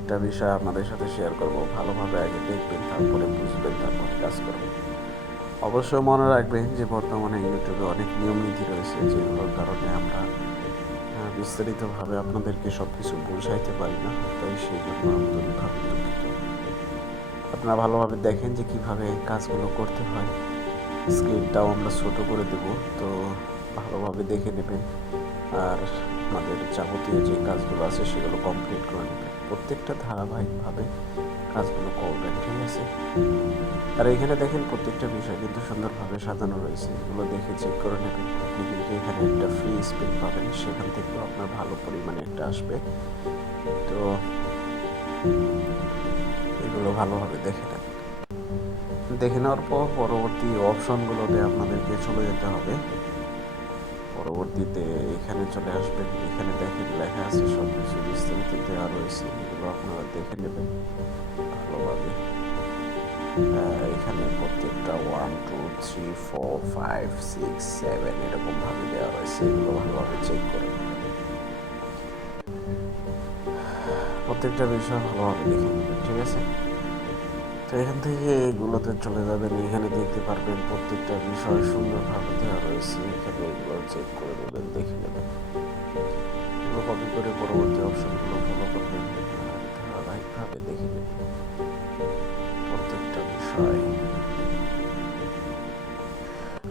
একটা বিষয় আপনাদের সাথে শেয়ার করব। ভালোভাবে আগে দেখবেন, তারপরে বুঝবেন, তারপরে কাজ করবেন। অবশ্যই মনে রাখবেন যে বর্তমানে ইউটিউবে অনেক নিয়ম নীতি রয়েছে, যেগুলোর কারণে আমরা বিস্তারিতভাবে আপনাদেরকে সব কিছু বোঝাইতে পারি না। তাই সেই জন্য আন্তরিকভাবে দুঃখিত। আপনারা ভালোভাবে দেখেন যে কিভাবে কাজগুলো করতে হয়। স্ক্রিনটাও আমরা ছোট করে দেব, তো ভালোভাবে দেখে নেবেন। আর আমাদের যাবতীয় যে কাজগুলো আছে সেগুলো কমপ্লিট করে নেবেন। প্রত্যেকটা ধারাবাহিকভাবে কাজগুলো করবেন, ঠিক আছে? আর এখানে দেখেন প্রত্যেকটা বিষয় কিন্তু সুন্দরভাবে সাজানো রয়েছে। এগুলো দেখে চেক করে নেবেন। আপনি কিন্তু এখানে একটা ফ্রি স্পিন পাবেন, সেখান থেকেও আপনার ভালো পরিমাণে একটা আসবে। তো এগুলো ভালোভাবে দেখে নেন। দেখে নেওয়ার পর পরবর্তী অপশনগুলোতে আপনাদেরকে চলে যেতে হবে। পরবর্তীতে এখানে চলে আসবেন। এখানে দেখেন লেখা আছে, সব কিছু বিস্তারিত দেওয়া রয়েছে। এগুলো আপনারা দেখে নেবেন ভালোভাবে। এখানে প্রত্যেকটা 1 2 3 4 5 6 7 এরকম ভাবে দেওয়া রয়েছে। এগুলো ভালোভাবে চেক করে নেবেন। প্রত্যেকটা বিষয় ভালোভাবে দেখে নেবেন, ঠিক আছে? তো এখান থেকে এগুলোতে চলে যাবেন। এখানে দেখতে পারবেন প্রত্যেকটা বিষয় সুন্দরভাবে দেওয়া রয়েছে। এখানে এগুলো চেক করে নেবেন, দেখে নেবেন। এগুলো কপি করে পরবর্তী অপশনগুলো ফলো করবেন আর ধারাবাহিকভাবে দেখে নেবেন প্রত্যেকটা বিষয়।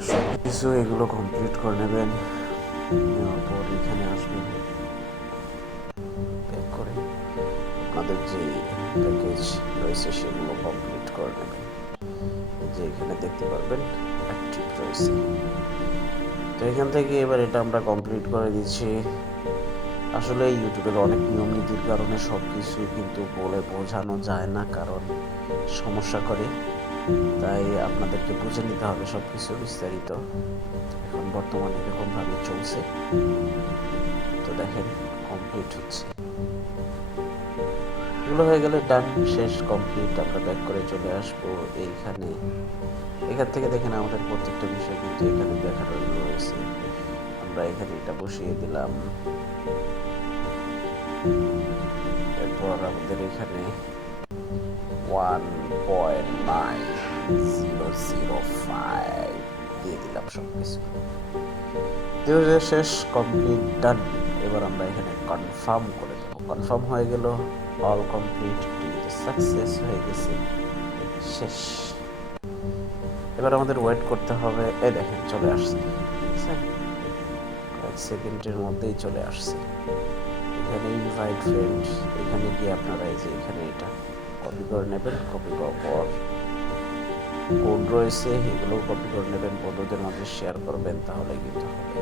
সব কিছু এগুলো কমপ্লিট করে নেবেন। নেওয়ার পর এখানে আসবেন, ব্যাক করে আপনাদের যে প্যাকেজ রয়েছে সেগুলো কমপ্লিট করে নেবেন। যে এখানে দেখতে পারবেন অ্যাক্টিভ রয়েছে। তো এখান থেকে এবার এটা আমরা কমপ্লিট করে দিচ্ছি। আসলে ইউটিউবের অনেক নিয়ম নীতির কারণে সব কিছু কিন্তু বলে বোঝানো যায় না, কারণ সমস্যা করে। তাই আপনাদেরকে বুঝে নিতে হবে সব কিছু বিস্তারিত। এখন বর্তমানে এরকমভাবে চলছে। তো দেখেন কমপ্লিট হচ্ছে। এগুলো হয়ে গেলে ডান, শেষ, কমপ্লিট। আমরা ব্যাক করে চলে আসবো এইখানে। এখান থেকে দেখেন আমাদের প্রত্যেকটা বিষয় কিন্তু এখানে দেখানো রয়েছে। আমরা এখানে এটা বসিয়ে দিলাম। এরপর আমাদের এখানে 1.9005 দিয়ে দিলাম সবকিছু। শেষ, কমপ্লিট, ডান। এবার আমরা এখানে কনফার্ম করে দেবো। কনফার্ম হয়ে গেল, অল কমপ্লিট, টিভিতে সাকসেস হয়ে গেছে, শেষ। এবার আমাদের ওয়েট করতে হবে। এই দেখেন চলে আসছে, দেখছেন? কয়েক সেকেন্ডের মধ্যেই চলে আসছে। এখানে ইনভাইট ফ্রেন্ডস, এখানে গিয়ে আপনারা এই যে এখানে এটা কপি করে নেবেন। কপি করার পর কোড রয়েছে, এগুলো কপি করে নেবেন, বন্ধুদের মাঝে শেয়ার করবেন, তাহলে কিন্তু হবে।